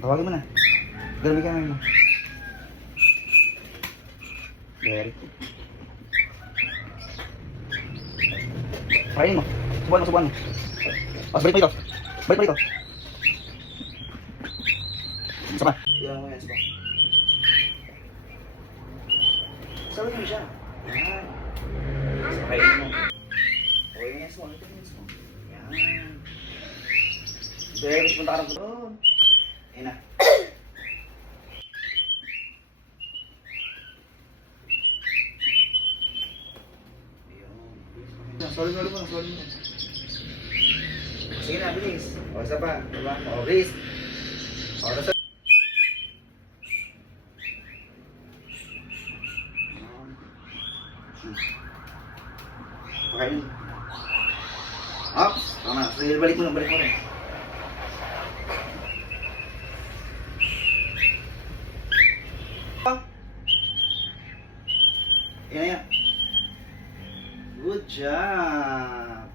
Tawagin mo na. Galamig ka na. Very good. Pakainin mo. Subuan mo. Oh, balik mo ito. Isa pa. Iyan mo yan, subuan. Sabi mo siya. Yan. Pakainin mo. Okay mo yan, subuan. Yan. Very good. Punta ka ng doon. Ayan na. Solid mo. Sige na, bilis. O, isa pa. Diba? O, bilis. O, nasa. Okay. Up. Tama. Sige, balik mo rin. Yan. Good job.